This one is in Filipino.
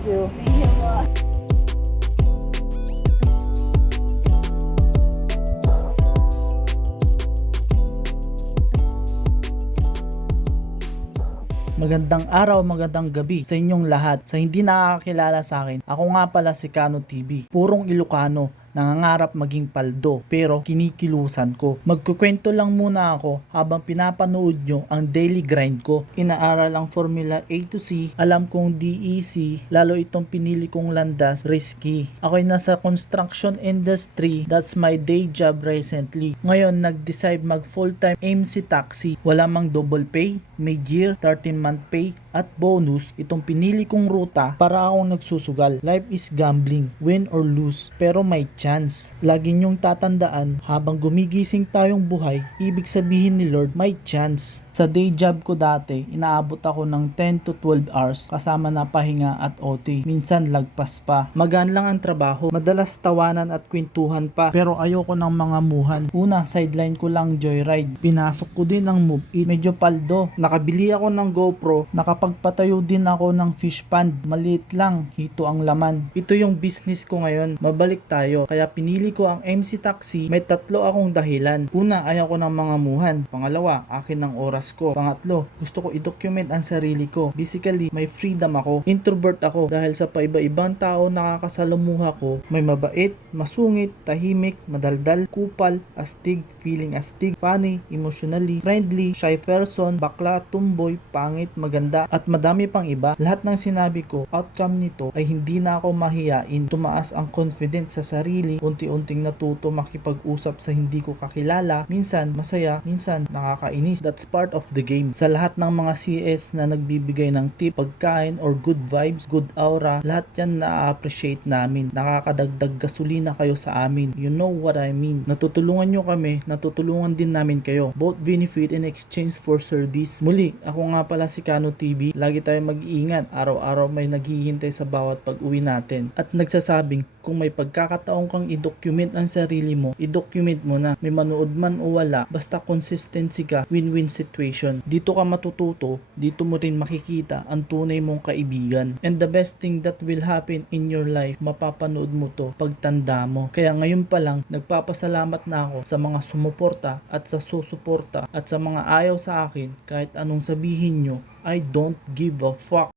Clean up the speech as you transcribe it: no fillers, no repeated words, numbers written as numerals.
Thank you. Thank you po. Magandang araw, magandang gabi sa inyong lahat. Sa hindi nakakakilala sa akin, ako nga pala si Kano TV. Purong Ilocano, nangangarap maging paldo pero kinikilusan ko. Magkukwento lang muna ako habang pinapanood nyo ang daily grind ko. Inaaral ang Formula A to C, alam kong DEC, lalo itong pinili kong landas, risky. Ako'y nasa construction industry, that's my day job recently. Ngayon nag-decide mag full-time MC taxi. Wala mang double pay, may year, 13-month pay at bonus. Itong pinili kong ruta para akong nagsusugal. Life is gambling, win or lose, pero may chance. Lagi nyong tatandaan, habang gumigising tayong buhay, ibig sabihin ni Lord, may chance. Sa day job ko dati, inaabot ako ng 10 to 12 hours kasama na pahinga at OT. Minsan lagpas pa. Magaan lang ang trabaho, madalas tawanan at kwentuhan pa, pero ayoko ng mga muhan. Una, sideline ko lang joyride. Pinasok ko din ang Move It. Medyo paldo. Nakabili ako ng GoPro, nakapagpatayo din ako ng fish pond. Maliit lang, hito ang laman. Ito yung business ko ngayon. Mabalik tayo. Kaya pinili ko ang MC Taxi. May tatlo akong dahilan. Una, ayaw ko ng mga muhan. Pangalawa, akin ang oras ko. Pangatlo, gusto ko i-document ang sarili ko. Basically, may freedom ako. Introvert ako dahil sa paiba-ibang tao nakakasalamuha ko. May mabait, masungit, tahimik, madaldal, kupal, astig, feeling astig, funny, emotionally, friendly, shy person, bakla, tumboy, pangit, maganda, at madami pang iba. Lahat ng sinabi ko, outcome nito ay hindi na ako mahiyain. Tumaas ang confidence sa sarili, unti-unting natuto makipag-usap sa hindi ko kakilala, minsan masaya, minsan nakakainis. That's part of the game. Sa lahat ng mga CS na nagbibigay ng tip, pagkain, or good vibes, good aura, lahat yan na-appreciate namin. Nakakadagdag gasolina kayo sa amin. You know what I mean. Natutulungan nyo kami, natutulungan din namin kayo. Both benefit in exchange for service. Muli, ako nga pala si Kano TV. Lagi tayong mag-iingat. Araw-araw may naghihintay sa bawat pag-uwi natin. At nagsasabing, kung may pagkakataon kang i-document ang sarili mo, i-document mo na. May manood man o wala, basta consistency ka, win-win situation. Dito ka matututo, dito mo rin makikita ang tunay mong kaibigan. And the best thing that will happen in your life, mapapanood mo to pagtanda mo. Kaya ngayon pa lang, nagpapasalamat na ako sa mga sumuporta at sa susuporta at sa mga ayaw sa akin kahit anong sabihin nyo. I don't give a fuck.